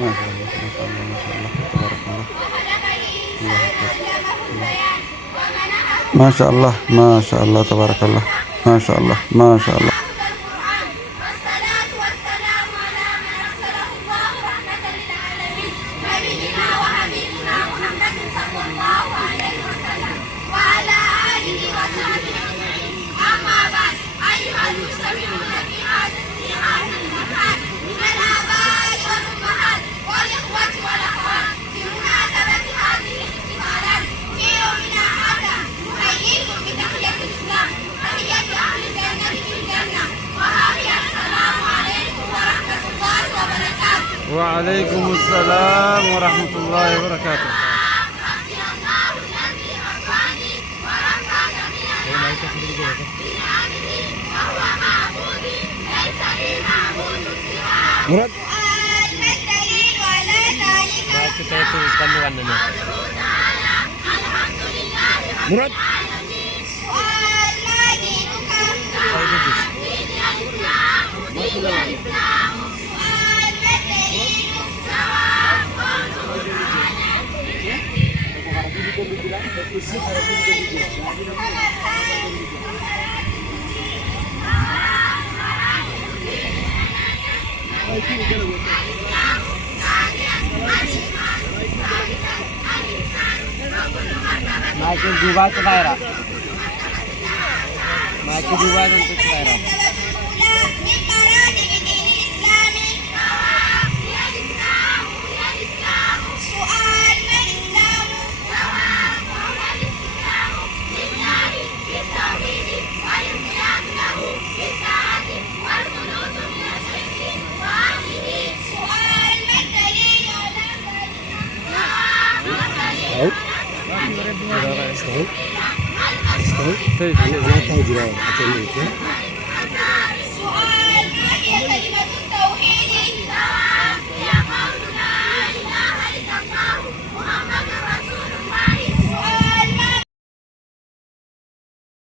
ما شاء الله ما شاء الله ما شاء الله تبارك الله. الله أكبر. الله. ما شاء الله ما شاء الله تبارك الله. ما شاء الله ما شاء الله. والصلاة والسلام على من أرسله الله رحمة للعالمين نبينا وحبيبنا محمد صلى الله عليه وسلم وعلى آله وصحبه أجمعين. أما بعد، أيها المستمعون في هذا المكان من الآباء والأمهات والإخوة والأخوات، بمناسبة هذه الاحتفالات في يومنا هذا نحييكم بتحية الإسلام، تحية أهل الجنة في الجنة، وهي السلام عليكم ورحمة الله وبركاته. وعليكم السلام ورحمة الله وبركاته. ربي الله الذي رباني وربى جميع بنعمه وهو معبودي ليس لي معبود سواه. مراد الدليل على ذلك قوله تعالى الحمد لله رب مراد العالمين وما دينك دين الإسلام دين الإسلام. سؤال ما الدليل؟ جواب قوله मायके दुबाचं काय राहा मायके दुबाचं काय राहा من مراتب دين الإسلام. سؤال ما الإسلام؟ جواب هو الاستسلام لله بالتوحيد والانقياد له بالطاعة والخلوص من الشرك وأهله. سؤال ما الدليل على ذلك؟ جواب الدليل طيب